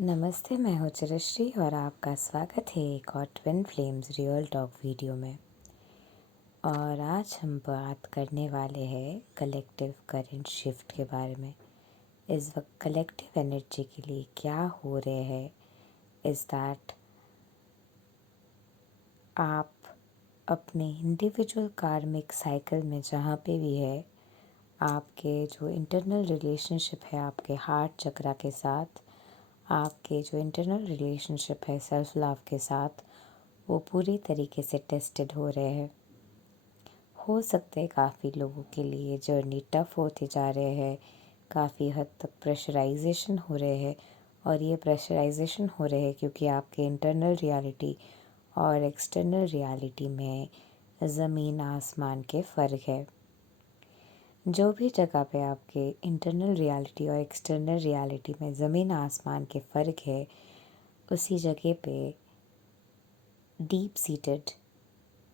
नमस्ते, मैं हूँ चिरश्री और आपका स्वागत है एक और twin flames real talk video में। और आज हम बात करने वाले हैं कलेक्टिव करंट शिफ्ट के बारे में। इस वक्त कलेक्टिव एनर्जी के लिए क्या हो रहे हैं इज़ दैट आप अपने इंडिविजुअल कार्मिक साइकिल में जहाँ पे भी है, आपके जो इंटरनल रिलेशनशिप है आपके हार्ट चक्रा के साथ, आपके जो इंटरनल रिलेशनशिप है सेल्फ लव के साथ, वो पूरी तरीके से टेस्टेड हो रहे हैं। हो सकते हैं काफ़ी लोगों के लिए जर्नी टफ़ होते जा रहे हैं, काफ़ी हद तक प्रेशराइजेशन हो रहे हैं। और ये प्रेशराइजेशन हो रहे हैं क्योंकि आपके इंटरनल रियलिटी और एक्सटर्नल रियलिटी में ज़मीन आसमान के फ़र्क है। जो भी जगह पे आपके इंटरनल रियलिटी और एक्सटर्नल रियलिटी में ज़मीन आसमान के फ़र्क है, उसी जगह पे डीप सीटेड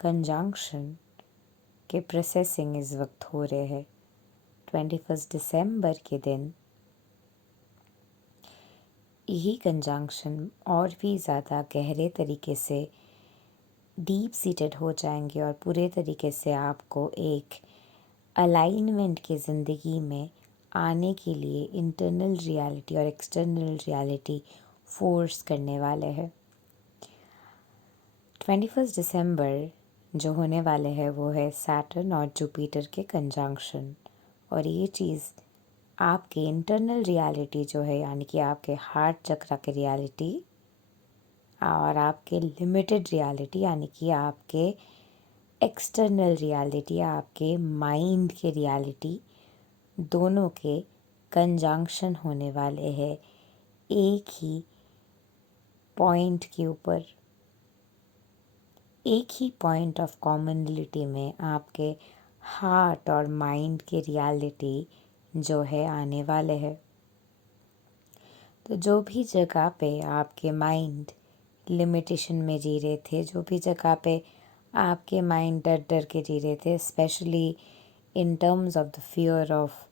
कंजंक्शन के प्रोसेसिंग इस वक्त हो रहे हैं। 21 दिसंबर के दिन यही कंजंक्शन और भी ज़्यादा गहरे तरीके से डीप सीटेड हो जाएंगे और पूरे तरीके से आपको एक अलाइनमेंट की ज़िंदगी में आने के लिए इंटरनल रियलिटी और एक्सटर्नल रियलिटी फोर्स करने वाले हैं। 21 दिसंबर जो होने वाले हैं वो है सैटर्न और जुपिटर के कंजंक्शन। और ये चीज़ आपके इंटरनल रियलिटी जो है, यानी कि आपके हार्ट चक्र की रियलिटी और आपके लिमिटेड रियलिटी यानी कि आपके एक्सटर्नल रियलिटी, आपके माइंड के रियलिटी, दोनों के कंजंक्शन होने वाले हैं एक ही पॉइंट के ऊपर। एक ही पॉइंट ऑफ कॉमनलिटी में आपके हार्ट और माइंड के रियलिटी जो है आने वाले हैं। तो जो भी जगह पे आपके माइंड लिमिटेशन में जी रहे थे, जो भी जगह पे आपके माइंड डर डर के जी रहे थे, specially in terms of the fear of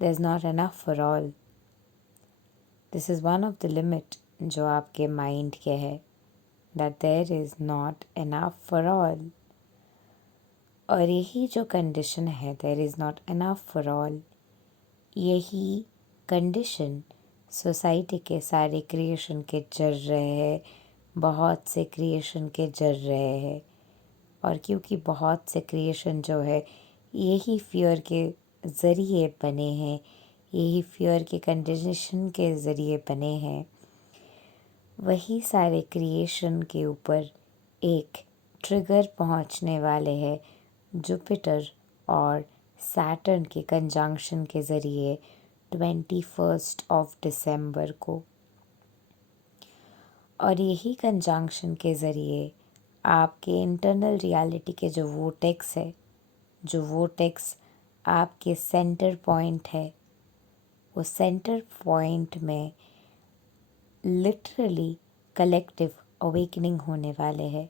there is not enough for all, this is one of the limit जो आपके माइंड के है, that there is not enough for all. और यही जो कंडीशन है, there is not enough for all, यही condition society के सारे क्रिएशन के जर रहे हैं, बहुत से क्रिएशन के जर रहे हैं। और क्योंकि बहुत से क्रिएशन जो है यही फियर के ज़रिए बने हैं, यही फियर के कंडीशन के ज़रिए बने हैं, वही सारे क्रिएशन के ऊपर एक ट्रिगर पहुंचने वाले हैं जुपिटर और सैटर्न के कंजंक्शन के ज़रिए 21 दिसंबर को। और यही कंजंक्शन के ज़रिए आपके इंटरनल रियलिटी के जो वोटेक्स है, जो वोटेक्स आपके सेंटर पॉइंट है, वो सेंटर पॉइंट में लिटरली कलेक्टिव अवेकनिंग होने वाले हैं।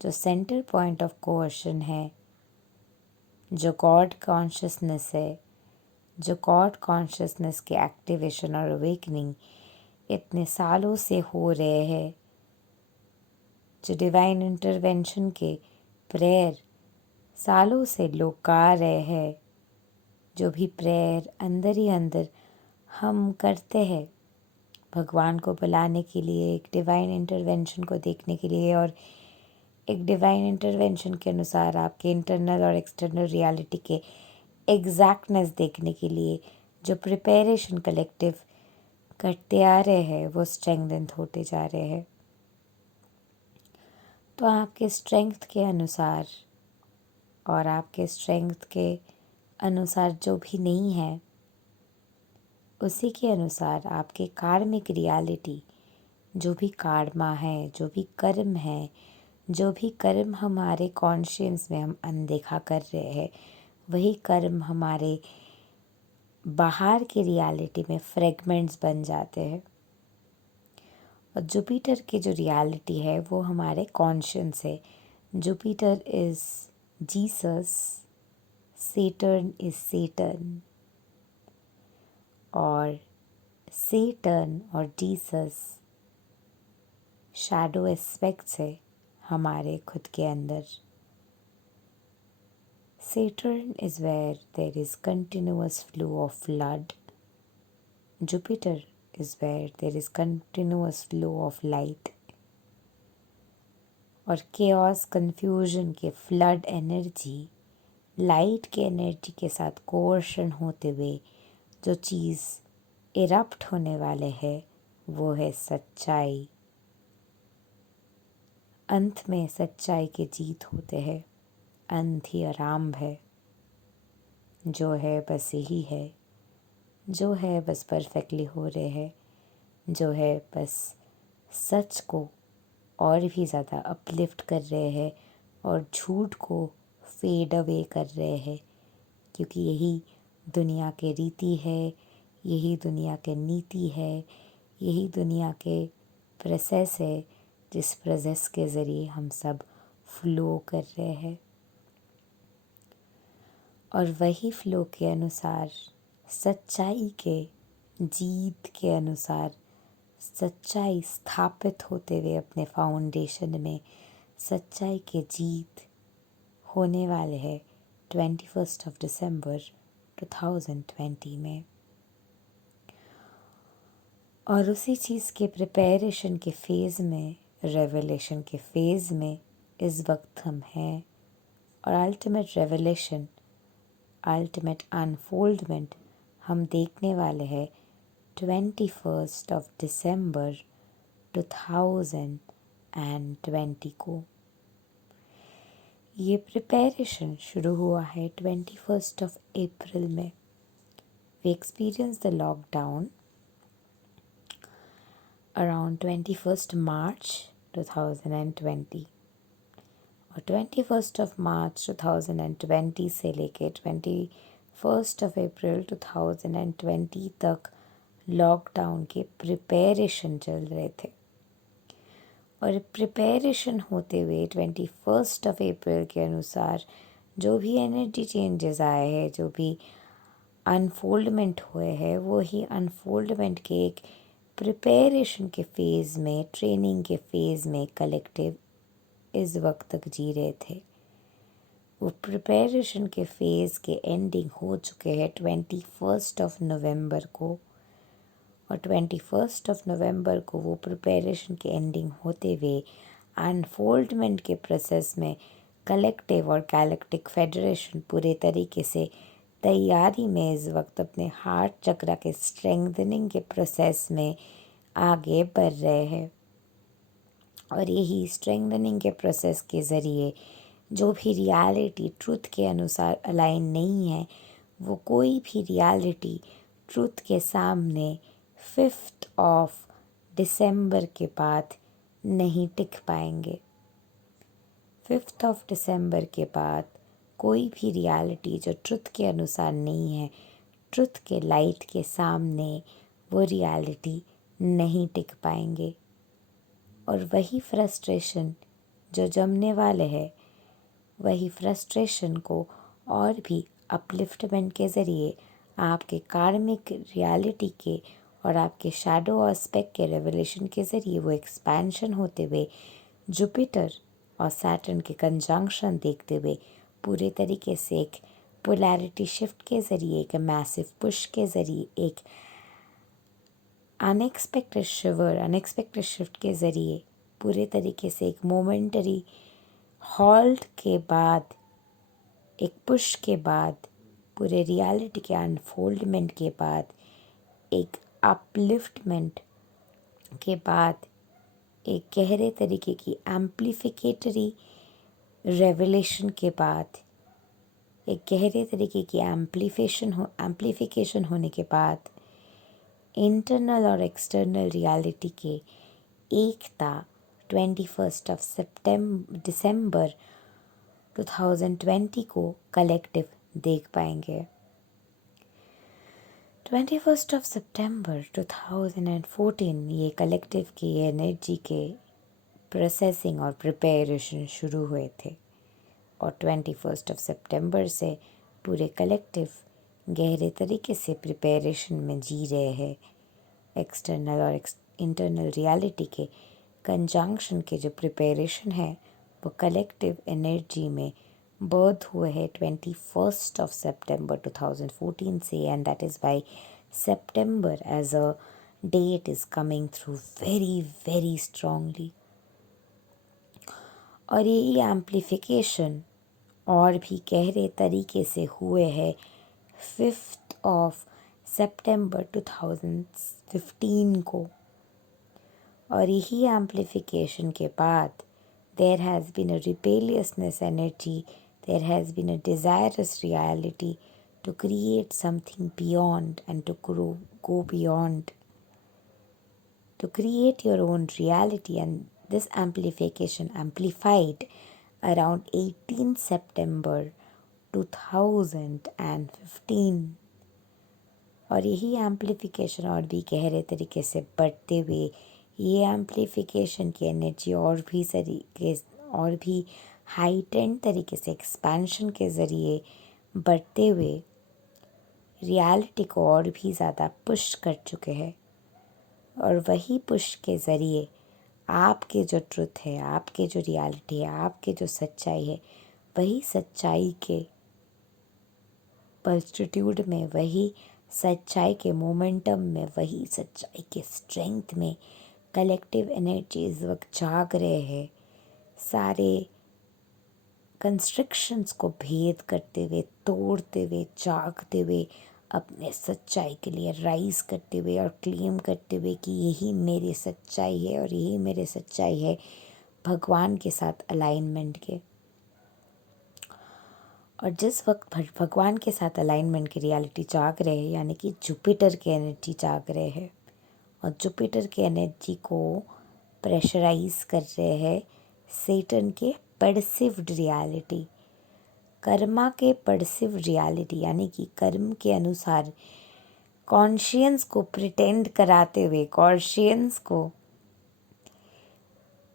जो सेंटर पॉइंट ऑफ कोहेशन है, जो गॉड कॉन्शियसनेस है, जो गॉड कॉन्शियसनेस के एक्टिवेशन और अवेकनिंग इतने सालों से हो रहे हैं, जो डिवाइन इंटरवेंशन के प्रेयर सालों से लोग गा रहे हैं, जो भी प्रेयर अंदर ही अंदर हम करते हैं भगवान को बुलाने के लिए, एक डिवाइन इंटरवेंशन को देखने के लिए और एक डिवाइन इंटरवेंशन के अनुसार आपके इंटरनल और एक्सटर्नल रियलिटी के एग्जैक्टनेस देखने के लिए जो प्रिपरेशन कलेक्टिव करते आ रहे हैं, वो स्ट्रेंथेंड होते जा रहे हैं। तो आपके स्ट्रेंथ के अनुसार और आपके स्ट्रेंथ के अनुसार जो भी नहीं है, उसी के अनुसार आपके कार्मिक रियलिटी, जो भी कार्मा है, जो भी कर्म है, जो भी कर्म हमारे कॉन्शियस में हम अनदेखा कर रहे हैं, वही कर्म हमारे बाहर की रियलिटी में फ्रेगमेंट्स बन जाते हैं। और जुपिटर की जो रियलिटी है वो हमारे कॉन्शियस है। Jupiter is Jesus, Saturn is Saturn और सेटर्न और जीसस शैडो एस्पेक्ट्स है हमारे खुद के अंदर। Saturn is where there is continuous flow of flood. Jupiter is where there is continuous flow of light. और chaos confusion के flood energy, light के energy के साथ coercion होते हुए जो चीज़ erupt होने वाले है वो है सच्चाई। अंत में सच्चाई के जीत होते हैं। अंत ही आरंभ है। जो है बस यही है, जो है बस परफेक्टली हो रहे हैं, जो है बस सच को और भी ज़्यादा अपलिफ्ट कर रहे हैं और झूठ को फेड अवे कर रहे हैं, क्योंकि यही दुनिया के रीति है, यही दुनिया के नीति है, यही दुनिया के प्रोसेस है जिस प्रोसेस के ज़रिए हम सब फ्लो कर रहे हैं। और वही फ्लो के अनुसार, सच्चाई के जीत के अनुसार, सच्चाई स्थापित होते हुए अपने फाउंडेशन में सच्चाई के जीत होने वाले हैं 21 दिसंबर 2020 में। और उसी चीज़ के प्रिपरेशन के फेज़ में, रेवलेशन के फेज़ में इस वक्त हम हैं। और अल्टीमेट रेवलेशन, अल्टीमेट अनफोल्डमेंट हम देखने वाले हैं 21 दिसंबर 2020 को। ये प्रिपरेशन शुरू हुआ है 21 अप्रैल में। We experience the lockdown around 21 March 2020 और 21 मार्च 2020 से लेके 21 अप्रैल 2020 तक लॉकडाउन के प्रिपरेशन चल रहे थे। और प्रिपरेशन होते हुए 21 अप्रैल के अनुसार जो भी एनर्जी चेंजेस आए हैं, जो भी अनफोल्डमेंट हुए हैं, वो ही अनफोल्डमेंट के एक प्रिपरेशन के फेज़ में, ट्रेनिंग के फेज़ में कलेक्टिव इस वक्त तक जी रहे थे। वो प्रिपरेशन के फेज़ के एंडिंग हो चुके हैं 21 नवंबर को। और 21 नवंबर को वो प्रिपरेशन के एंडिंग होते हुए अनफोल्डमेंट के प्रोसेस में कलेक्टिव और गैलेक्टिक फेडरेशन पूरे तरीके से तैयारी में इस वक्त अपने हार्ट चक्र के स्ट्रेंथनिंग के प्रोसेस में आगे बढ़ रहे हैं। और यही स्ट्रेंथनिंग के प्रोसेस के ज़रिए जो भी रियलिटी ट्रुथ के अनुसार अलाइन नहीं है, वो कोई भी रियलिटी ट्रुथ के सामने 5 दिसंबर के बाद नहीं टिक पाएंगे। 5 दिसंबर के बाद कोई भी रियलिटी जो ट्रुथ के अनुसार नहीं है, ट्रुथ के लाइट के सामने वो रियलिटी नहीं टिक पाएंगे। और वही फ्रस्ट्रेशन जो जमने वाले है, वही फ्रस्ट्रेशन को और भी अपलिफ्टमेंट के ज़रिए आपके कार्मिक रियलिटी के और आपके शैडो एस्पेक्ट के रेवलेशन के ज़रिए वो एक्सपेंशन होते हुए जुपिटर और सैटर्न के कंजंक्शन देखते हुए पूरे तरीके से एक पोलैरिटी शिफ्ट के ज़रिए, एक मैसिव पुश के ज़रिए, एक अनएक्सपेक्टेड शिफ्ट के ज़रिए पूरे तरीके से एक मोमेंटरी हॉल्ट के बाद, एक पुश के बाद, पूरे रियलिटी के अनफोल्डमेंट के बाद, एक अपलिफ्टमेंट के बाद, एक गहरे तरीके की एम्प्लीफिकेटरी रेवलेशन के बाद, एक गहरे तरीके की एम्प्लीफिकेशन होने के बाद, इंटरनल और एक्सटर्नल रियलिटी के एकता 21 दिसंबर 2020 को कलेक्टिव देख पाएंगे। 21 सितंबर 2014 ये कलेक्टिव की एनर्जी के प्रोसेसिंग और प्रिपरेशन शुरू हुए थे। और 21 सितंबर से पूरे कलेक्टिव गहरे तरीके से प्रिपरेशन में जी रहे हैं एक्सटर्नल और इंटरनल रियलिटी के कंजंक्शन के जो प्रिपरेशन है वो कलेक्टिव एनर्जी में बर्थ हुए है 21st of September 2014 से, and that is by September as a date is coming through very very strongly. और यही एम्प्लीफिकेशन और भी गहरे तरीके से हुए है 5th of September 2015 को। और यही एम्प्लीफिकेशन के बाद there has been a rebelliousness energy, there has been a desirous reality to create something beyond and to go beyond, to create your own reality. And this amplification amplified around 18 September 2015। और यही amplification और भी गहरे तरीके से बढ़ते हुए ये एम्प्लीफिकेशन की एनर्जी और भी हाइटेंड तरीके से एक्सपेंशन के ज़रिए बढ़ते हुए रियलिटी को और भी ज़्यादा पुश कर चुके हैं। और वही पुश के ज़रिए आपके जो ट्रुथ है, आपके जो रियलिटी है, आपके जो सच्चाई है, वही सच्चाई के पल्टिट्यूड में, वही सच्चाई के मोमेंटम में, वही सच्चाई के स्ट्रेंथ में कलेक्टिव एनर्जी इस वक्त जाग रहे हैं, सारे कंस्ट्रक्शंस को भेद करते हुए, तोड़ते हुए, जागते हुए, अपने सच्चाई के लिए राइज करते हुए और क्लेम करते हुए कि यही मेरी सच्चाई है और यही मेरी सच्चाई है भगवान के साथ अलाइनमेंट के। और जिस वक्त भगवान के साथ अलाइनमेंट की रियलिटी जाग रहे हैं, यानी कि जुपिटर की एनर्जी जाग रहे हैं, और जुपिटर की एनर्जी को प्रेशराइज कर रहे हैं सेटन के परसिव्ड रियलिटी, कर्मा के परसिव रियलिटी, यानी कि कर्म के अनुसार कॉन्शियंस को प्रिटेंड कराते हुए, कॉन्शियंस को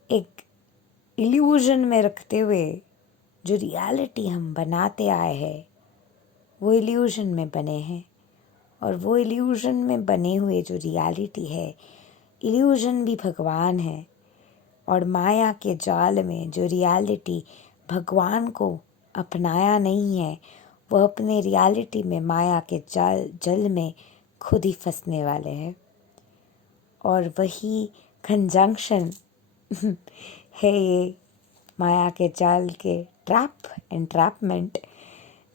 एक इल्यूजन में रखते हुए जो रियलिटी हम बनाते आए हैं वो इल्यूजन में बने हैं। और वो इल्यूजन में बने हुए जो रियलिटी है, इल्यूजन भी भगवान है। और माया के जाल में जो रियलिटी भगवान को अपनाया नहीं है, वो अपने रियलिटी में माया के जल में खुद ही फंसने वाले हैं। और वही कंजंक्शन है ये माया के जाल के एंट्रैपमेंट,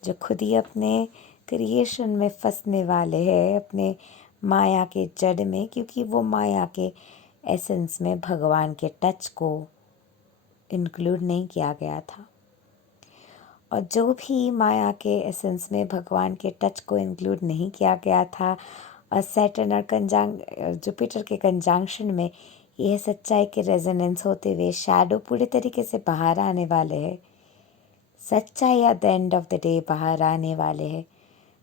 जो खुद ही अपने क्रिएशन में फंसने वाले हैं, अपने माया के जड़ में, क्योंकि वो माया के एसेंस में भगवान के टच को इंक्लूड नहीं किया गया था। और जो भी माया के एसेंस में भगवान के टच को इंक्लूड नहीं किया गया था, और सैटर्न और जुपिटर के कंजंक्शन में यह सच्चाई के रेजोनेंस होते हुए शैडो पूरे तरीके से बाहर आने वाले हैं। सच्चाई at the end of the day बाहर आने वाले हैं।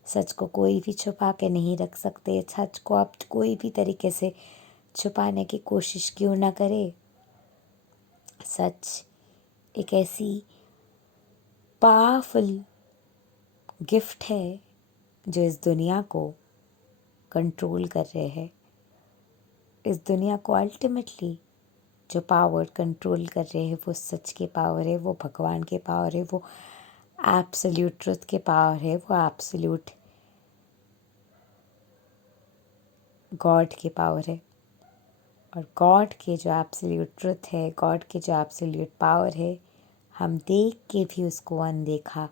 सच को कोई भी छुपा के नहीं रख सकते। सच को आप कोई भी तरीके से छुपाने की कोशिश क्यों ना करे। सच एक ऐसी पावरफुल गिफ्ट है जो इस दुनिया को कंट्रोल कर रहे हैं। इस दुनिया को अल्टीमेटली जो पावर कंट्रोल कर रहे हैं वो सच के पावर है, वो भगवान के पावर है, वो एब्सोल्यूट ट्रुथ के पावर है, वो एब्सोल्यूट गॉड के पावर है। और गॉड के जो एब्सोल्यूट ट्रुथ है, गॉड के जो एब्सोल्यूट पावर है, हम देख के भी उसको अनदेखा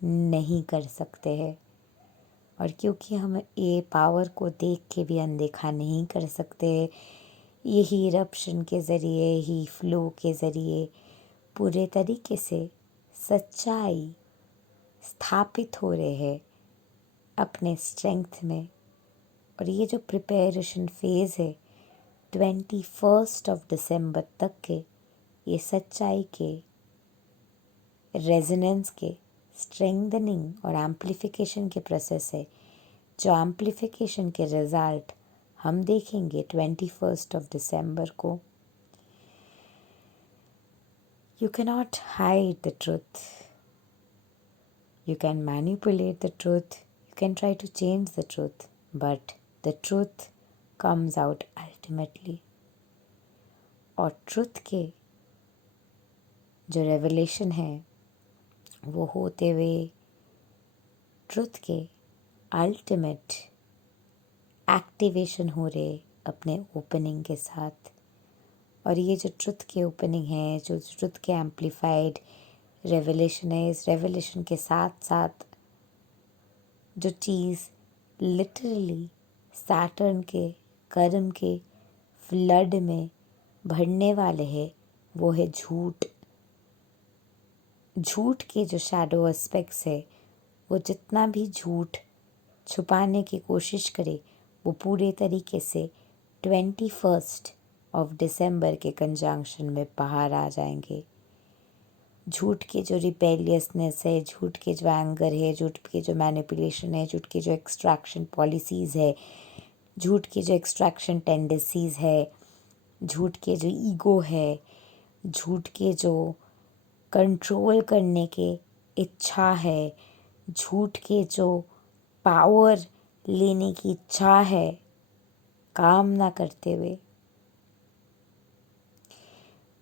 नहीं कर सकते हैं। और क्योंकि हम ये पावर को देख के भी अनदेखा नहीं कर सकते, यही इरप्शन के ज़रिए, ही फ्लो के ज़रिए पूरे तरीके से सच्चाई स्थापित हो रहे हैं अपने स्ट्रेंथ में। और ये जो प्रिपरेशन फेज़ है 21st of December तक के, ये सच्चाई के रेजोनेंस के स्ट्रेंथनिंग और एम्प्लीफिकेशन के प्रोसेस है, जो एम्प्लीफिकेशन के रिज़ल्ट हम देखेंगे 21st of December को। You cannot hide the truth. You can manipulate the truth. You can try to change the truth. But the truth comes out ultimately. और truth के जो रेवलेशन है वो होते हुए ट्रुथ के अल्टीमेट एक्टिवेशन हो रहे अपने ओपनिंग के साथ। और ये जो ट्रुथ के ओपनिंग है, जो ट्रुथ के एम्पलीफाइड रेवलेशन है, इस रेवलेशन के साथ साथ जो चीज़ लिटरली सैटर्न के कर्म के फ्लड में भरने वाले हैं वो है झूठ। झूठ के जो शैडो एस्पेक्ट्स है, वो जितना भी झूठ छुपाने की कोशिश करे वो पूरे तरीके से 21 दिसंबर के कंजंक्शन में बाहर आ जाएंगे। झूठ के जो रिबेलियसनेस है, झूठ के जो एंगर है, झूठ के जो मैनिपुलेशन है, झूठ के जो एक्सट्रैक्शन पॉलिसीज़ है, झूठ के जो एक्सट्रैक्शन टेंडेंसीज़ है, झूठ के जो ईगो है, झूठ के जो कंट्रोल करने के इच्छा है, झूठ के जो पावर लेने की इच्छा है, काम ना करते हुए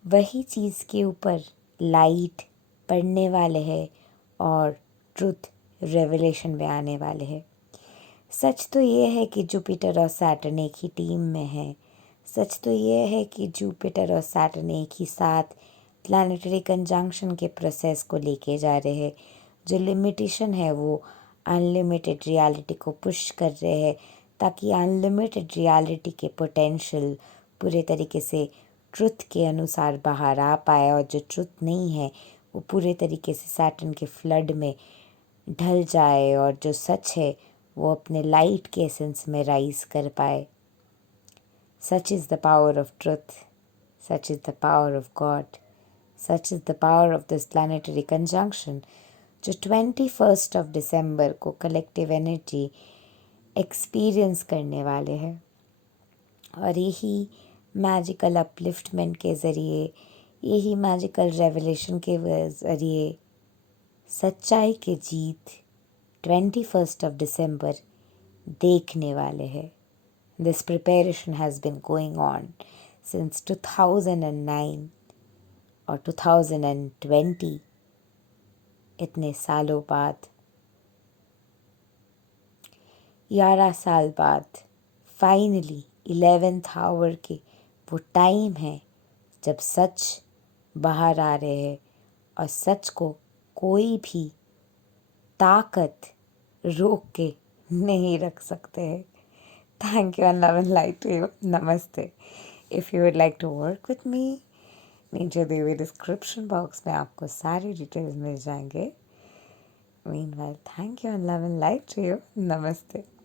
वही चीज़ के ऊपर लाइट पड़ने वाले हैं और ट्रुथ रेवलेशन में आने वाले हैं। सच तो ये है कि जुपिटर और सैटर्न एक ही टीम में है। सच तो ये है कि जुपिटर और सैटर्न एक ही साथ प्लैनेटरी कंजंक्शन के प्रोसेस को लेके जा रहे हैं। जो लिमिटेशन है वो अनलिमिटेड रियलिटी को पुश कर रहे हैं ताकि अनलिमिटेड रियलिटी के पोटेंशियल पूरे तरीके से ट्रुथ के अनुसार बाहर आ पाए और जो ट्रुथ नहीं है वो पूरे तरीके से सैटर्न के फ्लड में ढल जाए और जो सच है वो अपने लाइट के एसेंस में राइज कर पाए। Such is the power of truth, such is the power of God, such is the power of this planetary conjunction जो 21 दिसंबर को कलेक्टिव एनर्जी एक्सपीरियंस करने वाले हैं। और यही मैजिकल अपलिफ्टमेंट के ज़रिए, यही मैजिकल रेवलेशन के ज़रिए सच्चाई की जीत 21 दिसंबर देखने वाले हैं। This preparation has been going on since 2009 और 2020। इतने सालों बाद, 11 साल बाद फाइनली 11th आवर के वो टाइम है जब सच बाहर आ रहे हैं और सच को कोई भी ताकत रोक के नहीं रख सकते हैं। Thank you and love and light to you. नमस्ते। If you would like to work with me, नीचे दिए हुए डिस्क्रिप्शन बॉक्स में आपको सारी डिटेल्स मिल जाएंगे। Meanwhile, thank you and love and light to you. Namaste.